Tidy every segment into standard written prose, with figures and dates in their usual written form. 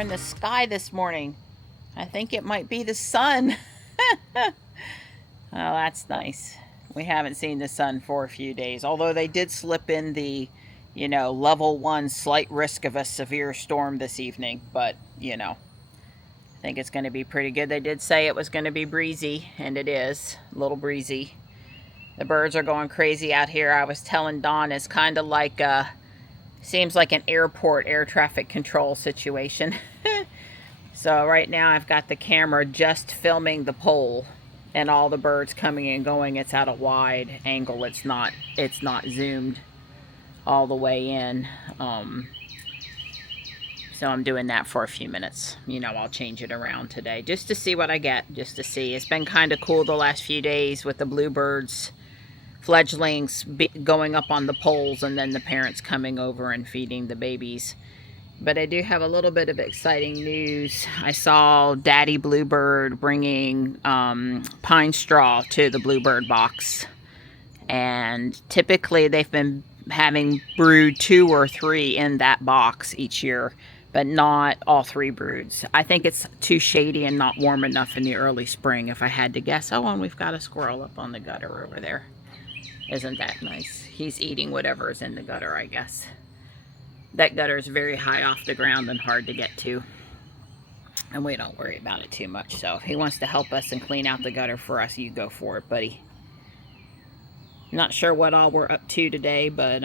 in the sky this morning. I think it might be the sun. Oh, that's nice. We haven't seen the sun for a few days, although they did slip in the, level 1 slight risk of a severe storm this evening. But, I think it's going to be pretty good. They did say it was going to be breezy, and it is a little breezy. The birds are going crazy out here. I was telling Dawn it's kind of like seems like an airport air traffic control situation. So right now I've got the camera just filming the pole and all the birds coming and going. It's at a wide angle. It's not zoomed all the way in. So I'm doing that for a few minutes. I'll change it around today just to see what I get, just to see. It's been kind of cool the last few days with the bluebirds, fledglings going up on the poles and then the parents coming over and feeding the babies. But I do have a little bit of exciting news. I saw Daddy Bluebird bringing pine straw to the bluebird box. And typically they've been having brood 2 or 3 in that box each year, but not all 3 broods. I think it's too shady and not warm enough in the early spring, if I had to guess. Oh, and we've got a squirrel up on the gutter over there. Isn't that nice? He's eating whatever is in the gutter, I guess. That gutter is very high off the ground and hard to get to. And we don't worry about it too much. So if he wants to help us and clean out the gutter for us, you go for it, buddy. Not sure what all we're up to today, but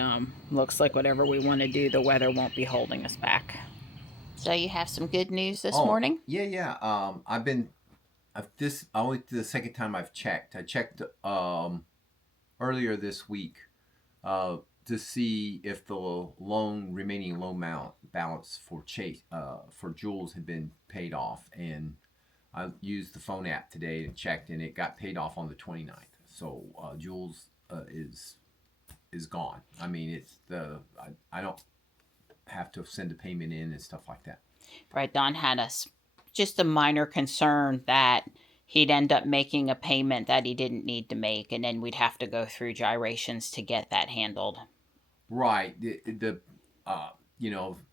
looks like whatever we want to do, the weather won't be holding us back. So you have some good news this morning? Yeah. This only the second time I've checked. I checked earlier this week to see if the remaining loan balance for Jules had been paid off, and I used the phone app today and checked, and it got paid off on the 29th. So Jules is gone. I mean, I don't have to send a payment in and stuff like that. Right, Don had just a minor concern that he'd end up making a payment that he didn't need to make, and then we'd have to go through gyrations to get that handled. Right.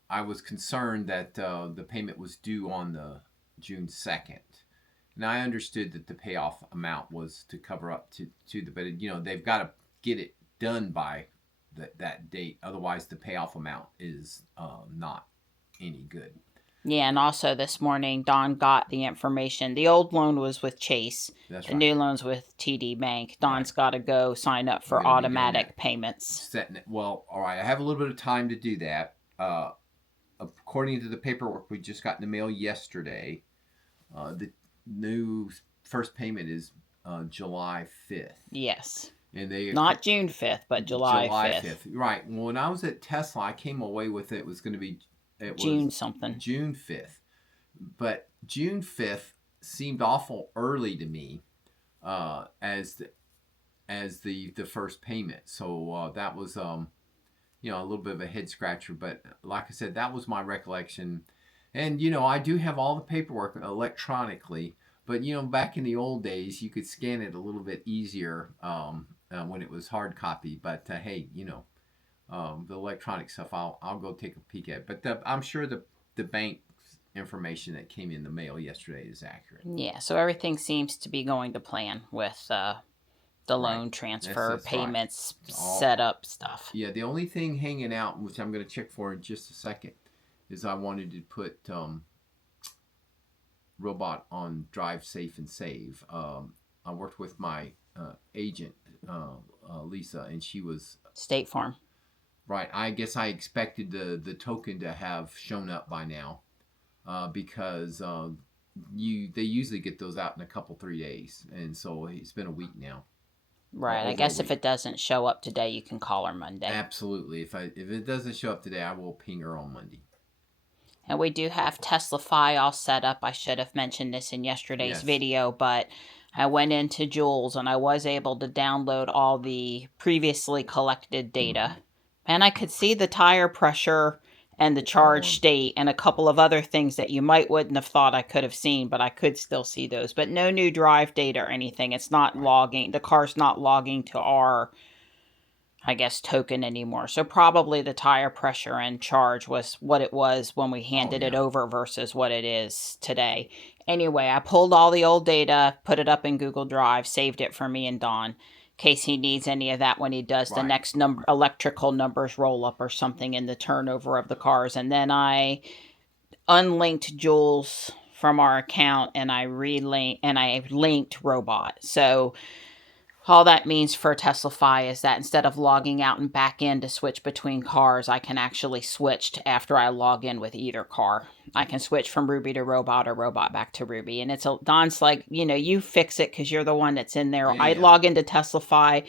I was concerned that the payment was due on the June 2nd. And I understood that the payoff amount was to cover up to but they've got to get it done by that date. Otherwise, the payoff amount is not any good. Yeah, and also this morning, Don got the information. The old loan was with Chase. That's the right. new loan's with TD Bank. Don's got to go sign up for automatic payments. Setting it. Well, all right. I have a little bit of time to do that. According to the paperwork we just got in the mail yesterday, the new first payment is July 5th. Yes. And they not June 5th, but July 5th. Right. Well, when I was at Tesla, I came away with it was going to be June something. June 5th. But June 5th seemed awful early to me as the first payment. So that was a little bit of a head scratcher, but like I said, that was my recollection. And I do have all the paperwork electronically, but back in the old days you could scan it a little bit easier when it was hard copy. But hey, the electronic stuff I'll go take a peek at. But I'm sure the bank information that came in the mail yesterday is accurate. Yeah, so everything seems to be going to plan with the loan transfer, that's payments, right. Setup stuff. Yeah, the only thing hanging out, which I'm going to check for in just a second, is I wanted to put robot on drive safe and save. I worked with my agent, Lisa, and she was... State Farm. Right. I guess I expected the token to have shown up by now because they usually get those out in a couple, 3 days. And so it's been a week now. Right. I guess if it doesn't show up today, you can call her Monday. Absolutely. If it doesn't show up today, I will ping her on Monday. And we do have TeslaFi all set up. I should have mentioned this in yesterday's video, but I went into Jules and I was able to download all the previously collected data. And I could see the tire pressure and the charge state and a couple of other things that you wouldn't have thought I could have seen, but I could still see those. But no new drive data or anything. It's not logging. The car's not logging to our I guess, token anymore. So probably the tire pressure and charge was what it was when we handed it over versus what it is today. Anyway, I pulled all the old data, put it up in Google Drive, saved it for me and Don, in case he needs any of that when he does the next electrical numbers roll up or something in the turnover of the cars. And then I unlinked Jules from our account and I linked Robot. So all that means for TeslaFi is that instead of logging out and back in to switch between cars, I can actually switch after I log in with either car. I can switch from Ruby to Robot or Robot back to Ruby. And Don's like, you fix it because you're the one that's in there. I log into TeslaFi,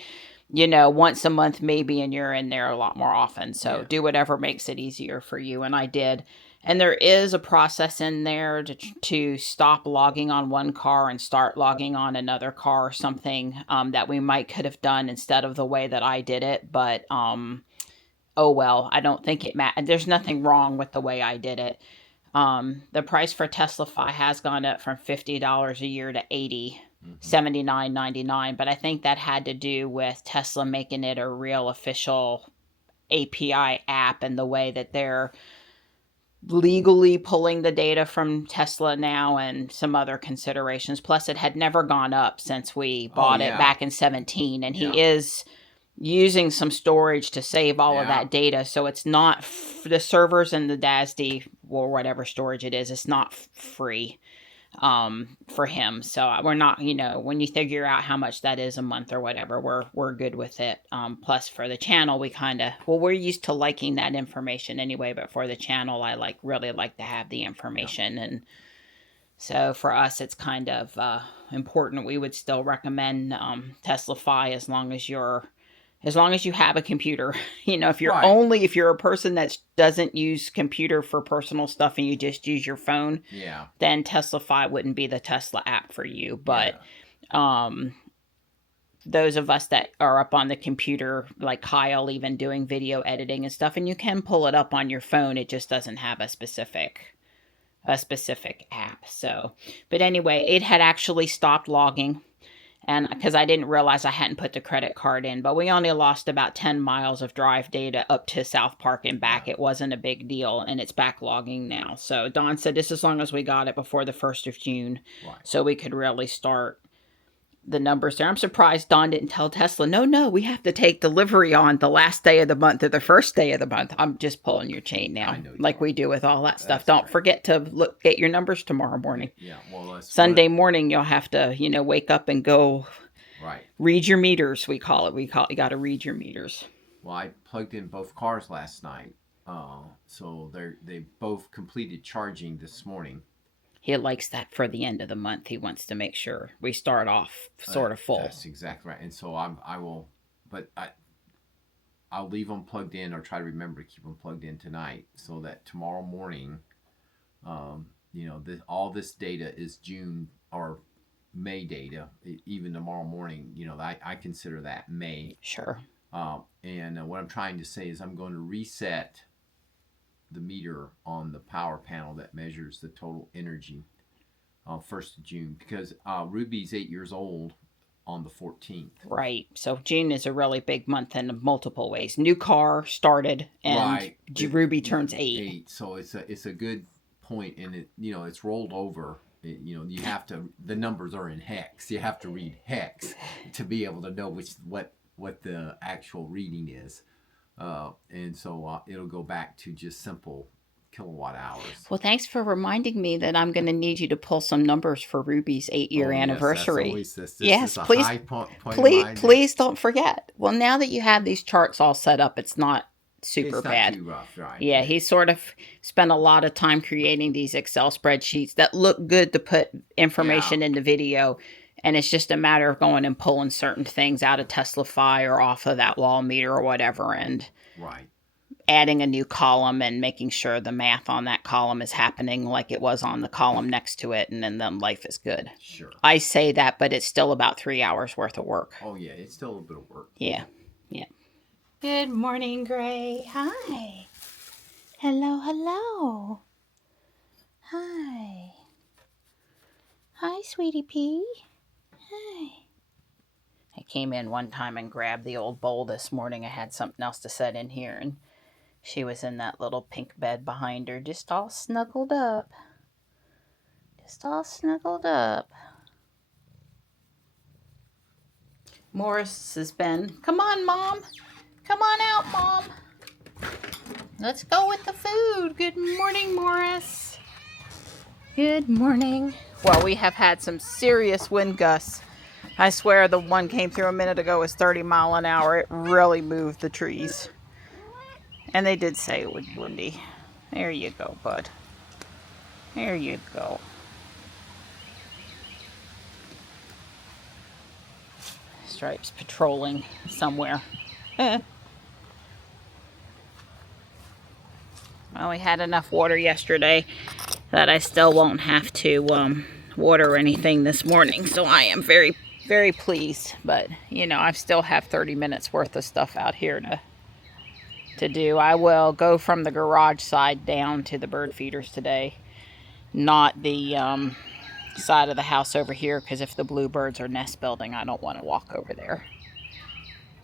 once a month maybe, and you're in there a lot more often. So do whatever makes it easier for you. And I did. And there is a process in there to stop logging on one car and start logging on another car or something that we could have done instead of the way that I did it. But, oh well, I don't think it matters. There's nothing wrong with the way I did it. The price for TeslaFi has gone up from $50 a year to $80, $79.99. But I think that had to do with Tesla making it a real official API app and the way that they're legally pulling the data from Tesla now and some other considerations. Plus, it had never gone up since we bought it back in 2017. And he is using some storage to save all of that data. So it's not the servers and the DASD or whatever storage it is. It's not free for him. So we're not, when you figure out how much that is a month or whatever, we're good with it. Plus for the channel, we're used to liking that information anyway, but for the channel, I really like to have the information. And so for us, it's kind of important. We would still recommend TeslaFi as long as you have a computer. If you're a person that doesn't use computer for personal stuff and you just use your phone, then TeslaFi wouldn't be the Tesla app for you. But those of us that are up on the computer, like Kyle, even doing video editing and stuff, and you can pull it up on your phone, it just doesn't have a specific app. So, but anyway, it had actually stopped logging. And because I didn't realize I hadn't put the credit card in, but we only lost about 10 miles of drive data up to South Park and back. It wasn't a big deal, and it's backlogging now. So Don said this as long as we got it before the 1st of June, so we could really start the numbers there. I'm surprised Don didn't tell Tesla, no, we have to take delivery on the last day of the month or the first day of the month. I'm just pulling your chain now, like we do with all that stuff. Don't forget to get your numbers tomorrow morning. Sunday morning, you'll have to, wake up and go read your meters, we call it. You got to read your meters. Well, I plugged in both cars last night, so they both completed charging this morning. He likes that for the end of the month. He wants to make sure we start off sort of full. That's exactly right. And so I'll leave them plugged in or try to remember to keep them plugged in tonight so that tomorrow morning, all this data is June or May data. Even tomorrow morning, I consider that May. Sure. And what I'm trying to say is I'm going to reset the meter on the power panel that measures the total energy 1st of June, because Ruby's 8 years old on the 14th. Right. So June is a really big month in multiple ways. New car started, and Ruby turns 8. So it's a good point, and it's rolled over. You have to, the numbers are in hex. You have to read hex to be able to know what the actual reading is. And so it'll go back to just simple kilowatt hours. Well, thanks for reminding me that I'm going to need you to pull some numbers for Ruby's 8-year anniversary. Yes, please don't forget. Well, now that you have these charts all set up, it's not super bad. Too rough, right? Yeah, he sort of spent a lot of time creating these Excel spreadsheets that look good to put information in the video. And it's just a matter of going and pulling certain things out of TeslaFi or off of that wall meter or whatever, and adding a new column and making sure the math on that column is happening like it was on the column next to it, and then life is good. Sure. I say that, but it's still about 3 hours worth of work. Oh, yeah, it's still a bit of work. Yeah. Good morning, Gray. Hi. Hello. Hi. Hi, sweetie pea. Hi. came in one time and grabbed the old bowl this morning. I had something else to set in here, and she was in that little pink bed behind her, just all snuggled up. Just all snuggled up. Morris has been, come on, Mom. Come on out, Mom. Let's go with the food. Good morning, Morris. Good morning. Well, we have had some serious wind gusts. I swear the one came through a minute ago was 30 miles an hour. It really moved the trees. And they did say it would be windy. There you go, bud. There you go. Stripes patrolling somewhere. Well, we had enough water yesterday that I still won't have to water anything this morning. So I am very, very pleased. But, you know, I still have 30 minutes worth of stuff out here to do. I will go from the garage side down to the bird feeders today. Not the side of the house over here, because if the bluebirds are nest building, I don't want to walk over there.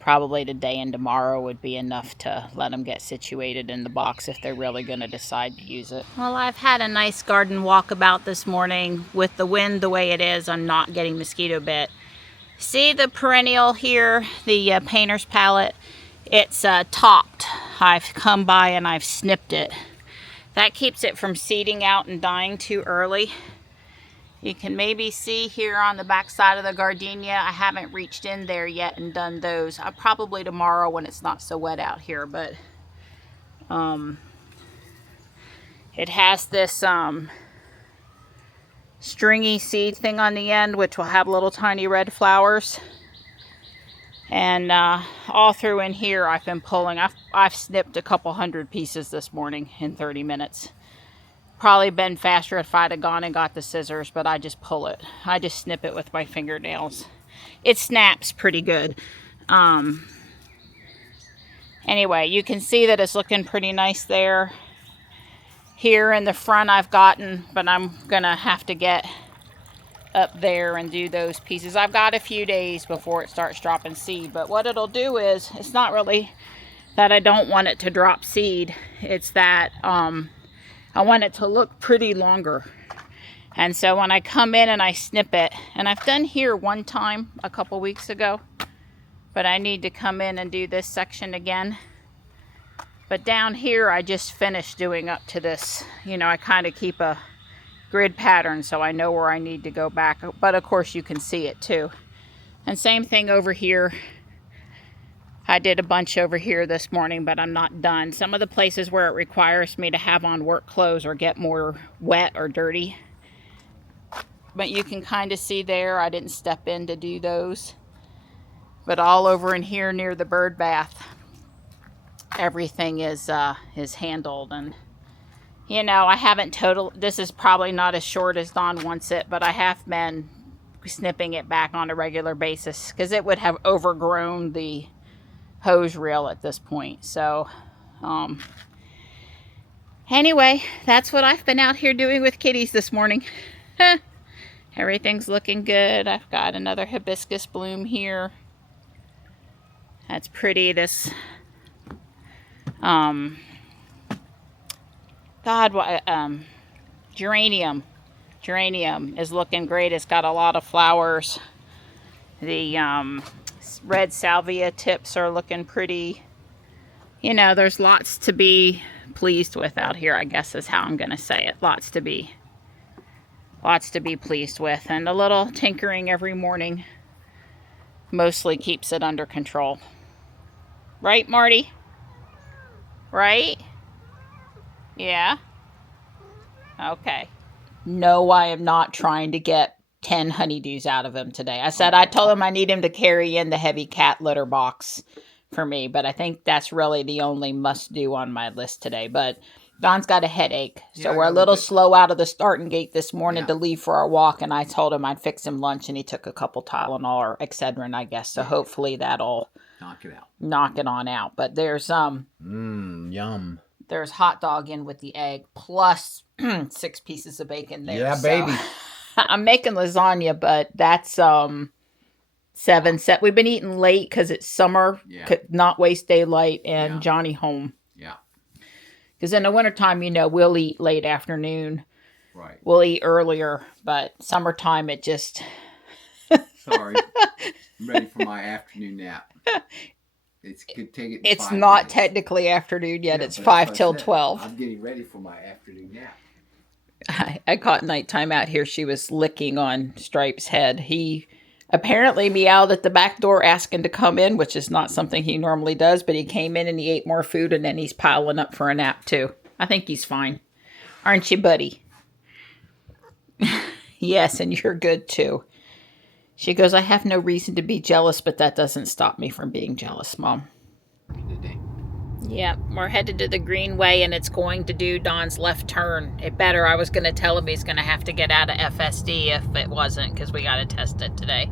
Probably today and tomorrow would be enough to let them get situated in the box if they're really going to decide to use it. Well, I've had a nice garden walkabout this morning. With the wind the way it is, I'm not getting mosquito bit. See the perennial here, the painter's palette? It's topped. I've come by and I've snipped it. That keeps it from seeding out and dying too early. You can maybe see here on the back side of the gardenia, I haven't reached in there yet and done those. Probably tomorrow when it's not so wet out here, but it has this stringy seed thing on the end, which will have little tiny red flowers. And all through in here, I've been pulling. I've snipped a couple hundred pieces this morning in 30 minutes. Probably been faster if I'd have gone and got the scissors, but I just pull it. I just snip it with my fingernails. It snaps pretty good. Anyway, you can see that it's looking pretty nice there. Here in the front I've gotten, but I'm gonna have to get up there and do those pieces. I've got a few days before it starts dropping seed, but what it'll do is, it's not really that I don't want it to drop seed. It's that I want it to look pretty longer. And so when I come in and I snip it, and I've done here one time a couple weeks ago, but I need to come in and do this section again. But down here, I just finished doing up to this. You know, I kind of keep a grid pattern so I know where I need to go back. But of course you can see it too. And same thing over here. I did a bunch over here this morning, but I'm not done. Some of the places where it requires me to have on work clothes or get more wet or dirty. But you can kind of see there, I didn't step in to do those. But all over in here near the bird bath, everything is handled. And you know, I haven't this is probably not as short as Dawn wants it, but I have been snipping it back on a regular basis because it would have overgrown the hose reel at this point. So anyway, that's what I've been out here doing with kitties this morning. Everything's looking good. I've got another hibiscus bloom here. That's pretty. This geranium is looking great. It's got a lot of flowers. The red salvia tips are looking pretty. You know, there's lots to be pleased with out here, I guess is how I'm gonna say it. Lots to be pleased with, and a little tinkering every morning mostly keeps it under control. Right, Marty? Right? Yeah? Okay. No, I am not trying to get 10 honeydews out of him today. I told him I need him to carry in the heavy cat litter box for me, but I think that's really the only must do on my list today. But Don's got a headache, so we're a little slow out of the starting gate this morning to leave for our walk, and I told him I'd fix him lunch, and he took a couple Tylenol or Excedrin, I guess, so hopefully that'll knock it on out. But there's yum. There's hot dog in with the egg plus 6 pieces of bacon there. Yeah, baby. I'm making lasagna, but that's 7 set. We've been eating late because it's summer, Yeah. could not waste daylight, and Yeah. Johnny home. Yeah. Because in the wintertime, we'll eat late afternoon. Right. We'll eat earlier, but summertime it just... Sorry. I'm ready for my afternoon nap. It's could take it. It's 5 not minutes. technically afternoon yet. Yeah, It's but 5 that's till what I said. 12. I'm getting ready for my afternoon nap. I caught nighttime out here. She was licking on Stripe's head. He apparently meowed at the back door asking to come in, which is not something he normally does, but he came in and he ate more food, and then he's piling up for a nap too. I think he's fine. Aren't you, buddy? Yes, and you're good too. She goes, I have no reason to be jealous, but that doesn't stop me from being jealous, Mom. Yeah, we're headed to the Greenway, and it's going to do Don's left turn. It better. I was going to tell him he's going to have to get out of FSD if it wasn't, because we got to test it today.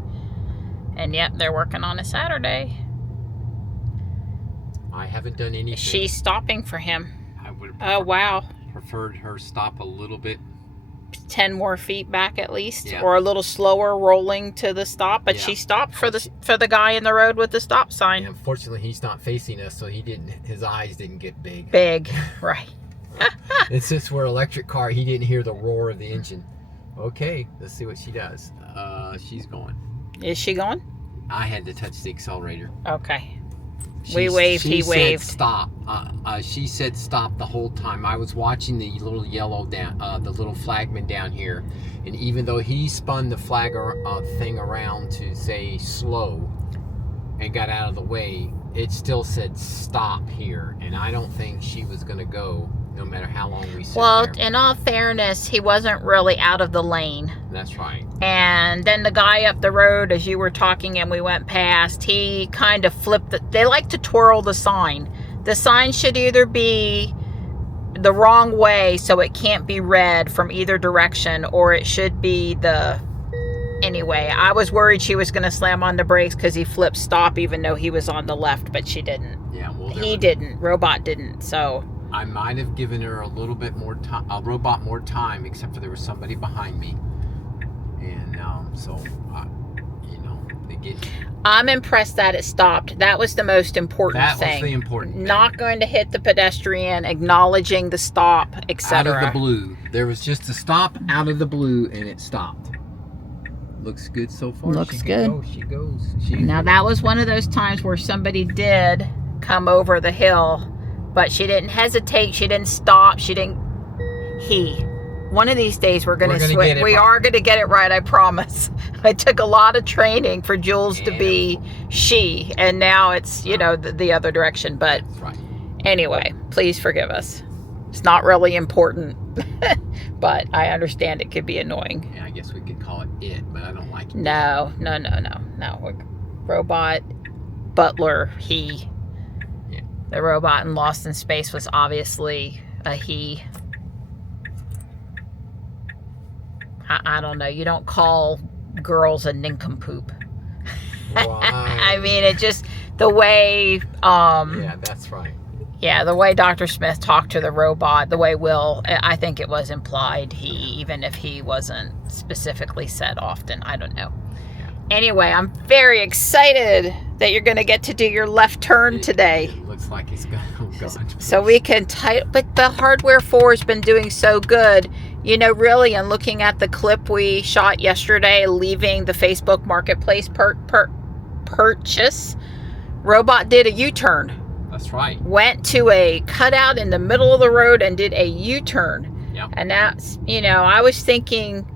And yep, they're working on a Saturday. I haven't done anything. She's stopping for him. I would Oh, wow. preferred her stop a little bit. 10 more feet back at least, Yeah. or a little slower rolling to the stop, but Yeah. she stopped for the guy in the road with the stop sign. And unfortunately, he's not facing us, so his eyes didn't get big. Big, right. And since we're an electric car, he didn't hear the roar of the engine. Okay, let's see what she does. She's going. Is she going? I had to touch the accelerator. Okay. We waved, he waved. Said stop. She said stop the whole time. I was watching the little yellow the little flagman down here, and even though he spun the flag thing around to say slow and got out of the way, it still said stop here, and I don't think she was going to go no matter how long we sit Well, there. in all fairness, he wasn't really out of the lane. That's right. And then the guy up the road, as you were talking and we went past, he kind of flipped they like to twirl the sign. The sign should either be the wrong way so it can't be read from either direction, or it should be anyway. I was worried she was going to slam on the brakes because he flipped stop even though he was on the left, but she didn't. Yeah, well, He didn't. Robot didn't. So I might have given her a little bit more time, robot more time, except for there was somebody behind me, and they get. I'm impressed that it stopped. That was the most important That thing. was the important thing. Not going to hit the pedestrian, acknowledging the stop, Out etc. of the blue. There was just a stop out of the blue, and it stopped. Looks good so far. Looks She good. can go. She goes. Now that was one of those times where somebody did come over the hill, but she didn't hesitate. She didn't stop. One of these days we're going to gonna switch. get it We right. are going to get it right, I promise. It took a lot of training for Jules to be she, and now it's, the other direction. But That's right. anyway, please forgive us. It's not really important, but I understand it could be annoying. Yeah, I guess we could call it, but I don't like it. No. Robot, Butler, he. Yeah. The robot in Lost in Space was obviously a he. I don't know. You don't call girls a nincompoop. I mean, it just, the way, Yeah, that's right. yeah, the way Dr. Smith talked to the robot, the way Will, I think it was implied even if he wasn't specifically said often. I don't know. Yeah. Anyway, I'm very excited that you're going to get to do your left turn today. It looks like it's going. Oh God. So we can but the Hardware 4 has been doing so good. Really, and looking at the clip we shot yesterday, leaving the Facebook Marketplace purchase, Robot did a U-turn. That's right. Went to a cutout in the middle of the road and did a U-turn. Yep. And that's, I was thinking,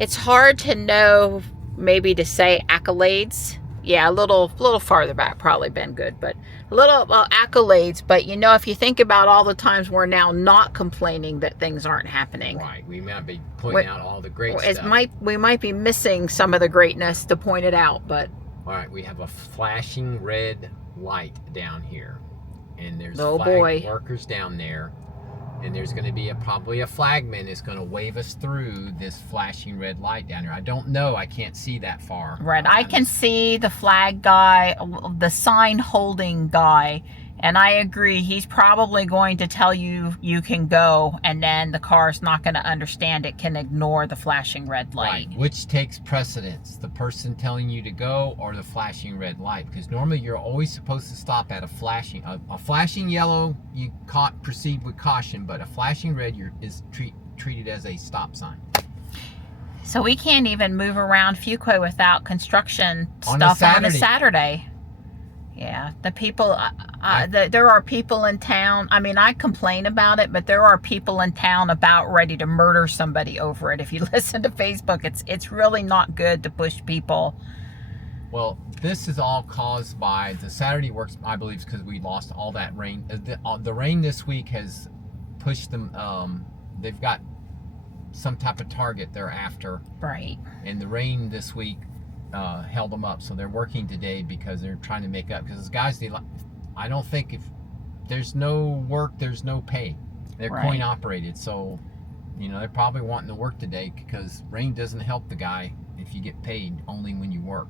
it's hard to know, maybe to say accolades. Yeah, a little farther back probably been good, but a little accolades. But if you think about all the times we're now not complaining that things aren't happening, Right. We might be pointing out all the great stuff. we might be missing some of the greatness to point it out. But All right, we have a flashing red light down here, and there's Oh, flag boy. workers down there, and there's going to be probably a flagman is going to wave us through this flashing red light down here. I don't know. I can't see that far. right, I can see the flag guy, the sign holding guy, And I agree, he's probably going to tell you you can go, and then the car's not going to understand it, can ignore the flashing red light. Right. Which takes precedence, the person telling you to go or the flashing red light? Because normally you're always supposed to stop at a flashing yellow, you proceed with caution, but a flashing red is treated as a stop sign. So we can't even move around Fuquay without construction On stuff a on a Saturday. Yeah, the people, there are people in town. I mean, I complain about it, but there are people in town about ready to murder somebody over it. If you listen to Facebook, it's really not good to push people. Well, this is all caused by the Saturday works, I believe, because we lost all that rain. The rain this week has pushed them. They've got some type of target they're after. Right. And the rain this week held them up, so they're working today because they're trying to make up. Because guys, I don't think if there's no work, there's no pay. They're coin operated, so they're probably wanting to work today because rain doesn't help the guy if you get paid only when you work.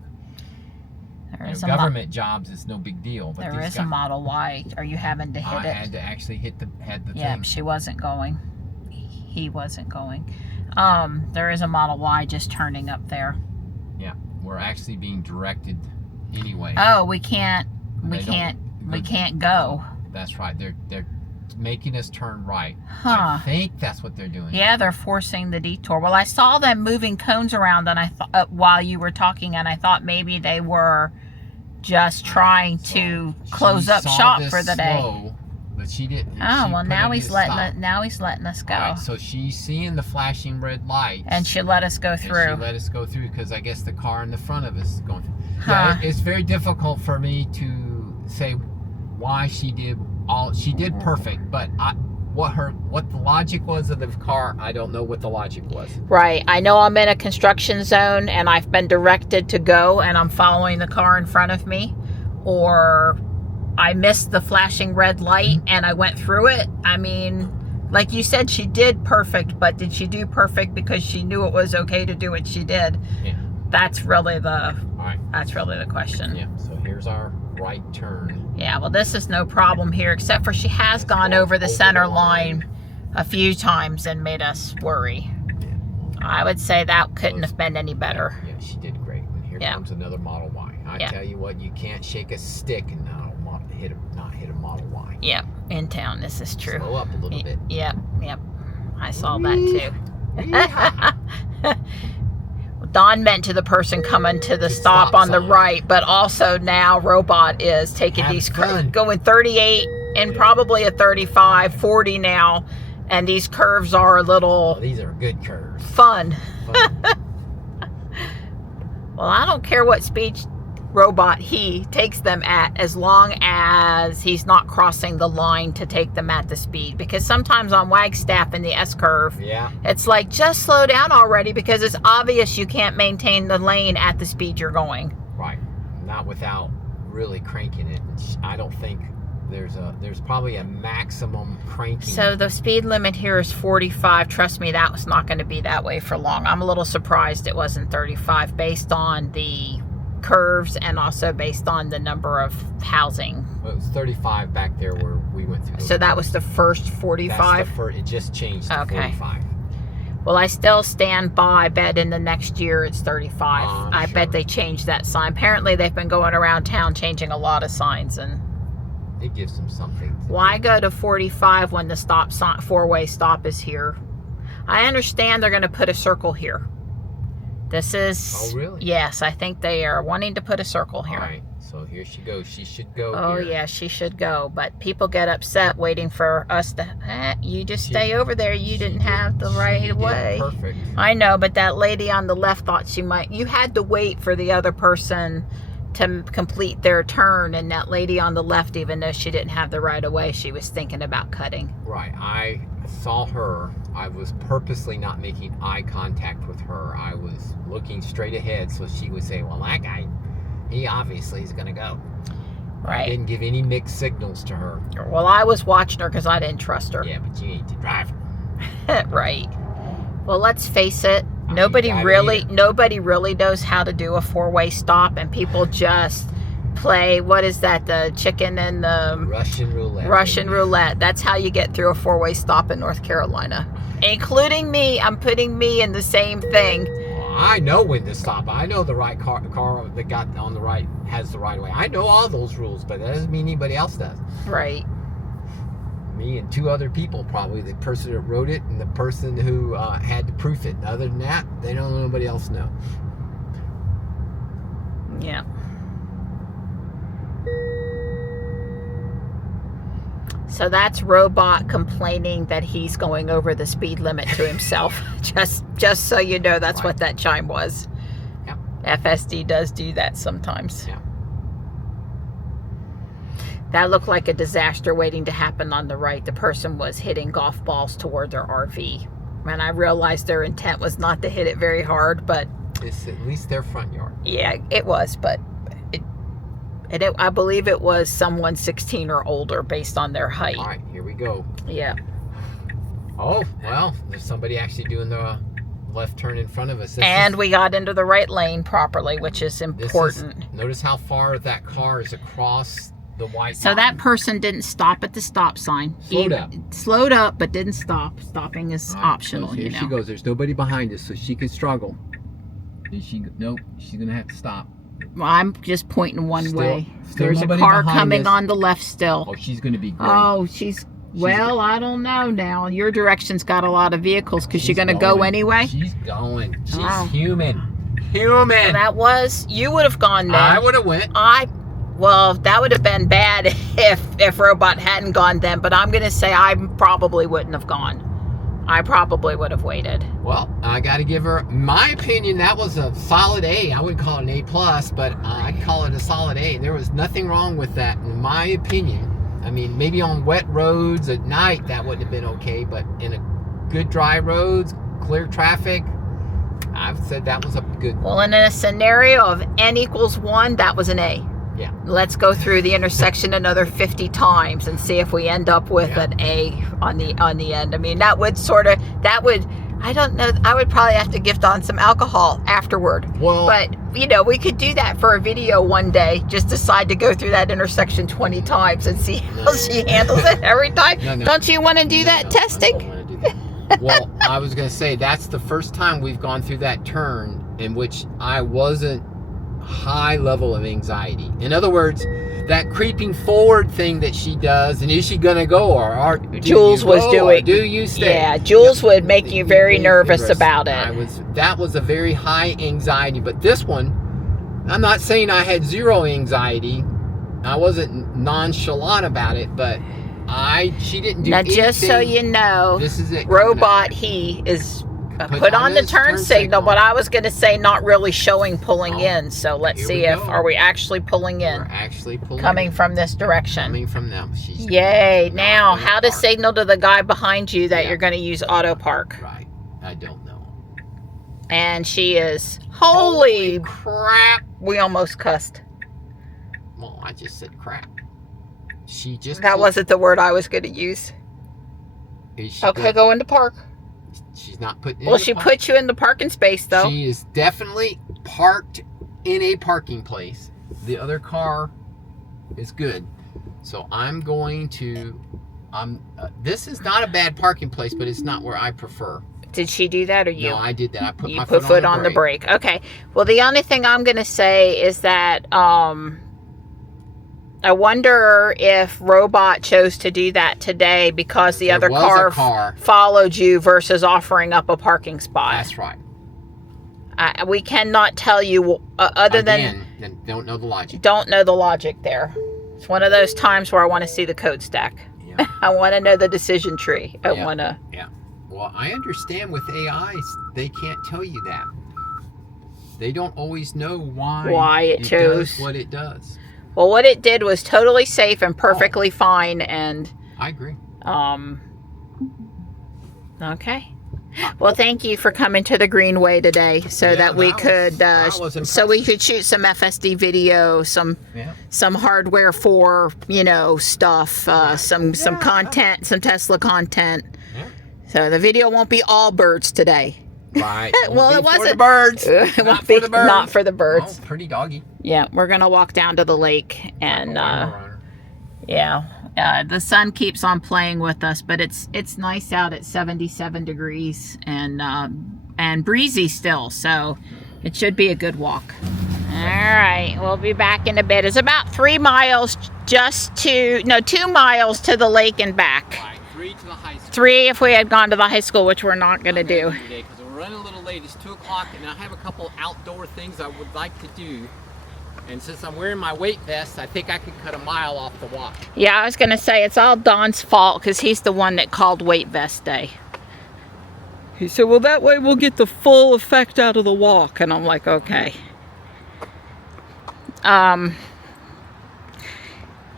Government jobs is no big deal. But there is a Model Y. Are you having to hit it? I had to actually hit the thing. Yeah, she wasn't going. He wasn't going. There is a Model Y just turning up there. Yeah, we're actually being directed anyway. Oh, we can't go. That's right. They're making us turn right. Huh. I think that's what they're doing. Yeah, they're forcing the detour. Well, I saw them moving cones around, and I thought while you were talking, and I thought maybe they were just trying to close up shop for the day. But she didn't. Oh, well, now he's letting us go. All right, so she's seeing the flashing red light, and she let us go through. She let us go through because I guess the car in the front of us is going through. Huh. Yeah, it's very difficult for me to say why she did all. She did perfect, but what the logic was of the car, I don't know what the logic was. Right. I know I'm in a construction zone and I've been directed to go, and I'm following the car in front of me, or I missed the flashing red light and I went through it. I mean, like you said, she did perfect, but did she do perfect because she knew it was okay to do what she did? Yeah. That's really the question. Yeah. So here's our right turn. Yeah. Well, this is no problem here, except for she has gone over the center line a few times and made us worry. Yeah. I would say that couldn't have been any better. Yeah, she did great. And here comes another Model Y. I tell you what, you can't shake a stick and not hit a Model Y. Yeah, in town, this is true. Slow up a little bit. Yep. I saw that too. Don meant to the person coming to the stop on the right, but also now Robot is taking these curves, going 38 and probably a 35, 40 now, and these curves are a little. Oh, these are good curves. Fun. Well, I don't care what speed Robot he takes them at, as long as he's not crossing the line to take them at the speed, because sometimes on Wagstaff in the S curve, it's like, just slow down already, because it's obvious you can't maintain the lane at the speed you're going. Right. Not without really cranking it. I don't think there's probably a maximum cranking. So the speed limit here is 45. Trust me, that was not going to be that way for long. I'm a little surprised it wasn't 35 based on the curves and also based on the number of housing. Well, it was 35 back there where we went through. So that was the first 45? It just changed to 45. Well, I still stand by. I bet in the next year it's 35. I bet they changed that sign. Apparently they've been going around town changing a lot of signs, and it gives them something. Why go to 45 when the stop sign, four-way stop is here? I understand they're going to put a circle here. This is... Oh, really? Yes, I think they are wanting to put a circle here. All right, so here she goes. She should go here. Yeah, she should go. But people get upset waiting for us to... you just stay over there. You didn't have the right way. Perfect. I know, but that lady on the left thought she might... You had to wait for the other person to complete their turn, and that lady on the left, even though she didn't have the right of way, she was thinking about cutting. Right. I saw her. I was purposely not making eye contact with her. I was looking straight ahead so she would say, well, that guy, he obviously is going to go. Right. I didn't give any mixed signals to her. Well, I was watching her because I didn't trust her. Yeah, but you need to drive her. Right. Well, let's face it. Nobody really knows how to do a four-way stop, and people just play, what is that, the chicken and the Russian roulette. Russian roulette. That's how you get through a 4-way stop in North Carolina. Including me. I'm putting me in the same thing. Well, I know when to stop. I know the right car that got on the right has the right way. I know all those rules, but that doesn't mean anybody else does. Right. Me and 2 other people, probably the person that wrote it and the person who had to proof it. Other than that, they don't know, nobody else know. Yeah. So that's Robot complaining that he's going over the speed limit to himself. just so you know, that's what that chime was. Yep. FSD does do that sometimes. Yeah. That looked like a disaster waiting to happen on the right. The person was hitting golf balls toward their RV. And I realized their intent was not to hit it very hard, but... It's at least their front yard. Yeah, it was, but... I believe it was someone 16 or older based on their height. All right, here we go. Yeah. Oh, well, there's somebody actually doing the left turn in front of us. We got into the right lane properly, which is important. Notice how far that car is across the white So line. that person didn't stop at the stop sign. Slowed up, but didn't stop. Stopping is optional, so here she goes. There's nobody behind us, so she can struggle. Nope, she's going to have to stop. Well, I'm just pointing one way. Still There's a car coming on the left still. Oh, she's going to be great. Oh, well, I don't know now. Your direction's got a lot of vehicles because you're going to go anyway. She's going. She's Oh. human. Well, you would have gone then. I would have went. Well, that would have been bad if Robot hadn't gone then, but I'm going to say I probably wouldn't have gone. I probably would have waited. Well, I got to give her my opinion. That was a solid A. I would call it an A+, but I'd call it a solid A. There was nothing wrong with that, in my opinion. I mean, maybe on wet roads at night that wouldn't have been okay, but in a good dry roads, clear traffic, I've said that was a good. Well, in a scenario of n equals 1, that was an A. Yeah. Let's go through the intersection another 50 times and see if we end up with an A on the end. I mean, I don't know, I would probably have to gift on some alcohol afterward. Well, but, we could do that for a video one day. Just decide to go through that intersection 20 times and see how she handles it every time. No. Don't you want to do that testing? I don't want to do that. Well, I was going to say, that's the first time we've gone through that turn in which I wasn't high level of anxiety. In other words, that creeping forward thing that she does, and is she gonna go or Jules was doing? Do you stay? Yeah, Jules would make you very nervous about it. That was a very high anxiety. But this one, I'm not saying I had zero anxiety. I wasn't nonchalant about it, but she didn't do anything. Now, just so you know, this is it. Robot, he is put on the turn signal, but I was going to say not really showing pulling in. So let's see are we actually pulling in? We're actually pulling coming in. from this direction. Coming from them. Yay. Now, how to signal to the guy behind you that you're going to use auto park. Right. I don't know. And she is, holy crap. We almost cussed. Well, I just said crap. She just... That wasn't the word I was going to use. Okay, go into park. She's not putting in. Well, she put you in the parking space, though. She is definitely parked in a parking place. The other car is good. So I'm going to... this is not a bad parking place, but it's not where I prefer. Did she do that or you? No, I did that. I put you my put foot on the brake. Okay. Well, the only thing I'm going to say is that I wonder if Robot chose to do that today because the other car followed you versus offering up a parking spot. That's right. We cannot tell you other than don't know the logic. Don't know the logic there. It's one of those times where I want to see the code stack. Yeah. I want to know the decision tree. I want to. Yeah. Well, I understand with AIs, they can't tell you that. They don't always know why it chose does what it does. Well, what it did was totally safe and perfectly fine, and I agree. Okay. Well, thank you for coming to the Greenway today, so that we could shoot some FSD video, some hardware for stuff, some content, some Tesla content. Yeah. So the video won't be all birds today. Right. Well, it For the wasn't. birds. It Not won't for be the birds. not for the birds. Oh, pretty doggy. Yeah, we're gonna walk down to the lake, and yeah, the sun keeps on playing with us, but it's nice out at 77 degrees and breezy still, so it should be a good walk. All right, we'll be back in a bit. It's about 3 miles 2 miles to the lake and back. Right, 3 to the high school. 3 if we had gone to the high school, which we're not gonna do. Because we're running a little late. It's 2 o'clock, and I have a couple outdoor things I would like to do. And since I'm wearing my weight vest, I think I could cut a mile off the walk. Yeah, I was gonna say it's all Don's fault because he's the one that called weight vest day. He said, well, that way we'll get the full effect out of the walk. And I'm like, okay.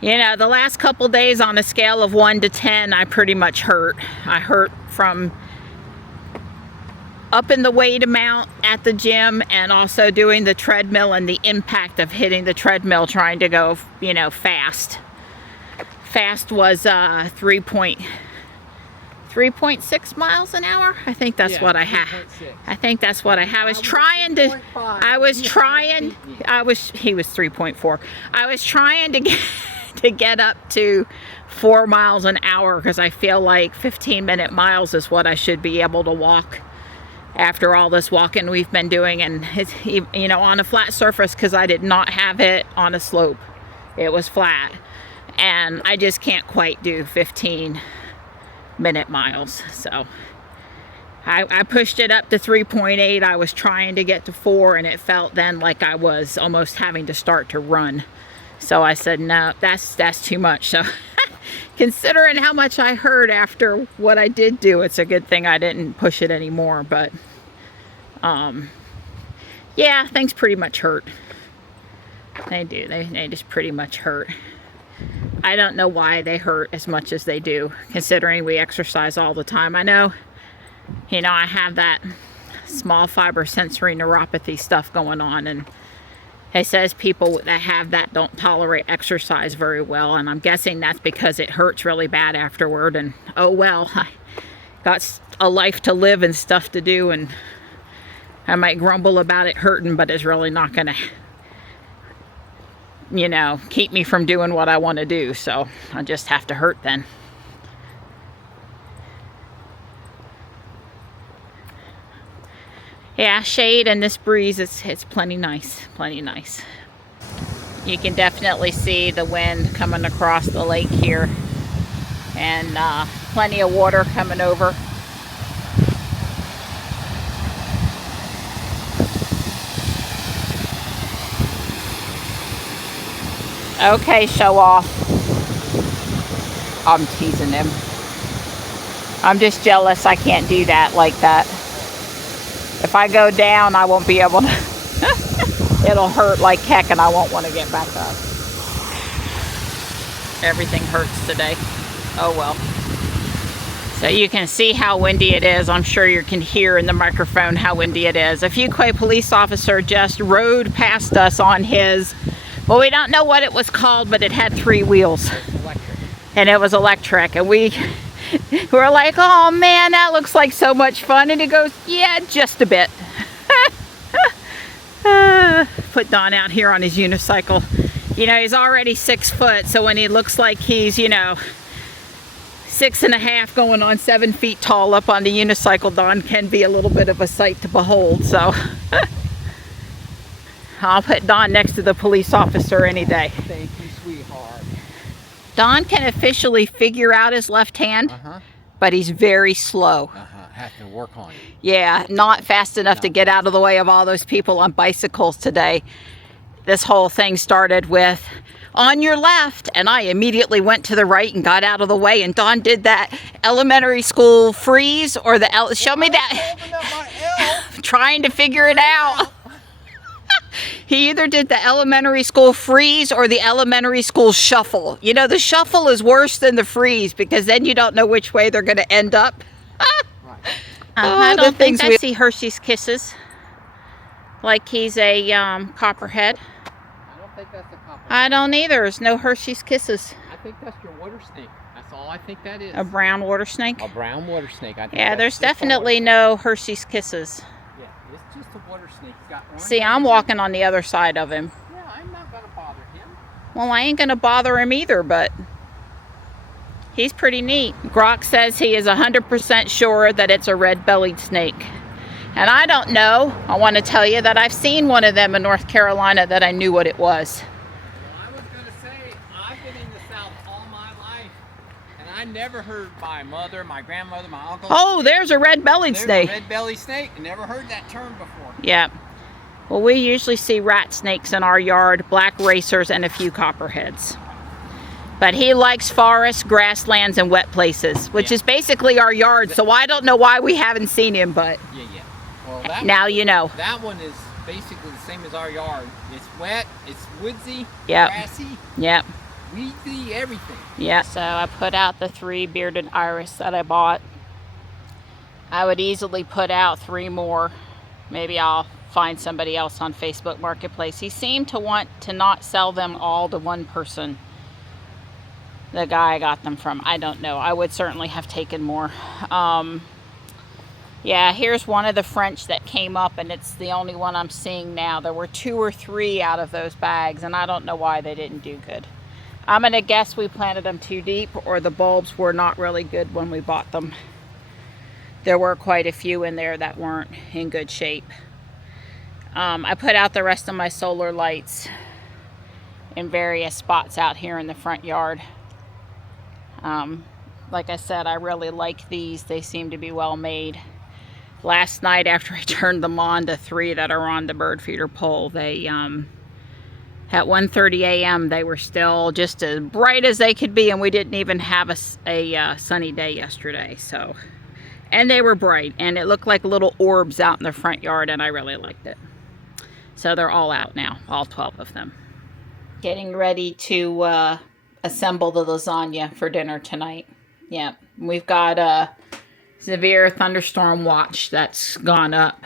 You know, the last couple days on a scale of 1 to 10, I pretty much hurt. I hurt from up in the weight amount at the gym and also doing the treadmill and the impact of hitting the treadmill trying to go, you know, fast. Fast was 3.6 miles an hour. I think that's what I had. I think that's what I had. He was 3.4. I was trying to get up to 4 miles an hour because I feel like 15-minute miles is what I should be able to walk after all this walking we've been doing, and it's, you know, on a flat surface because I did not have it on a slope. It was flat, and I just can't quite do 15-minute miles. So I pushed it up to 3.8. I was trying to get to 4, and it felt then like I was almost having to start to run. So I said, no, that's too much. So considering how much I hurt after what I did do, it's a good thing I didn't push it anymore. But yeah, things pretty much hurt. They do. They just pretty much hurt. I don't know why they hurt as much as they do, considering we exercise all the time. I know, you know, I have that small fiber sensory neuropathy stuff going on, and it says people that have that don't tolerate exercise very well, and I'm guessing that's because it hurts really bad afterward. And oh well, I got a life to live and stuff to do, and I might grumble about it hurting, but it's really not gonna, you know, keep me from doing what I want to do. So I just have to hurt then. Yeah, shade and this breeze, it's plenty nice, plenty nice. You can definitely see the wind coming across the lake here, and plenty of water coming over. Okay, show off. I'm teasing him. I'm just jealous I can't do that like that. If I go down, I won't be able to. It'll hurt like heck, and I won't want to get back up. Everything hurts today. Oh well. So you can see how windy it is. I'm sure you can hear in the microphone how windy it is. A Fuquay police officer just rode past us on his, well, we don't know what it was called, but it had 3 wheels. And it was electric. And we were like, oh man, that looks like so much fun. And he goes, yeah, just a bit. Put Don out here on his unicycle. You know, he's already 6 foot, so when he looks like he's, you know, 6.5 going on 7 feet tall up on the unicycle, Don can be a little bit of a sight to behold. So I'll put Don next to the police officer any day. Thank you, sweetheart. Don can officially figure out his left hand, but he's very slow. Have to work on it. Yeah, not fast enough to get out of the way of all those people on bicycles today. This whole thing started with, on your left, and I immediately went to the right and got out of the way, and Don did that elementary school freeze, or the L, show me that, trying to figure it out. He either did the elementary school freeze or the elementary school shuffle. You know, the shuffle is worse than the freeze, because then you don't know which way they're going to end up. I don't think I see Hershey's Kisses like he's a copperhead. I don't think that's a copperhead. I don't either. There's no Hershey's Kisses. I think that's your water snake. I That's all I think that is. A brown water snake? A brown water snake. I think Yeah, that's there's just a water definitely snake. no Hershey's Kisses. Yeah, it's just a water snake. It's got orange See, I'm walking on the other side of him. Yeah, I'm not going to bother him. Well, I ain't going to bother him either, but he's pretty neat. Grok says he is 100% sure that it's a red-bellied snake. And I don't know. I want to tell you that I've seen one of them in North Carolina that I knew what it was. Well, I was going to say, I've been in the South all my life, and I never heard my mother, my grandmother, my uncle. Oh, there's a red-bellied snake. There's a red-bellied snake. I never heard that term before. Yeah. Well, we usually see rat snakes in our yard, black racers, and a few copperheads. But he likes forests, grasslands, and wet places, which is basically our yard, so I don't know why we haven't seen him, but Yeah. Well, that now you know. That one is basically the same as our yard. It's wet, it's woodsy, Yep. grassy, Yep. weedy, everything. Yeah. So I put out the 3 bearded iris that I bought. I would easily put out 3 more. Maybe I'll find somebody else on Facebook Marketplace. He seemed to want to not sell them all to one person. The guy I got them from. I don't know. I would certainly have taken more. Yeah, here's one of the French that came up, and it's the only one I'm seeing now. There were 2 or 3 out of those bags, and I don't know why they didn't do good. I'm going to guess we planted them too deep, or the bulbs were not really good when we bought them. There were quite a few in there that weren't in good shape. I put out the rest of my solar lights in various spots out here in the front yard. Like I said, I really like these. They seem to be well made. Last night after I turned them on, the 3 that are on the bird feeder pole, they at 1:30 a.m. they were still just as bright as they could be, and we didn't even have a sunny day yesterday. So, and they were bright, and it looked like little orbs out in the front yard, and I really liked it. So they're all out now, all 12 of them. Getting ready to assemble the lasagna for dinner tonight. Yeah, we've got a severe thunderstorm watch that's gone up.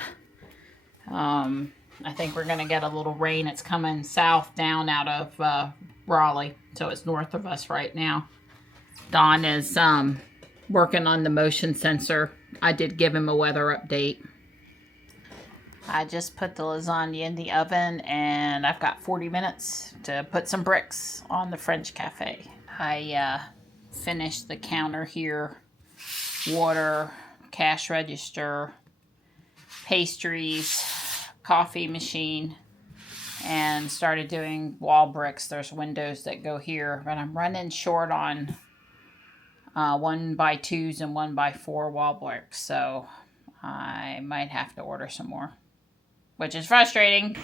I think we're going to get a little rain. It's coming south down out of Raleigh, so it's north of us right now. Don is working on the motion sensor. I did give him a weather update. I just put the lasagna in the oven, and I've got 40 minutes to put some bricks on the French cafe. I finished the counter here. Water, cash register, pastries, coffee machine, and started doing wall bricks. There's windows that go here, but I'm running short on 1x2s and 1x4 wall bricks, so I might have to order some more, which is frustrating.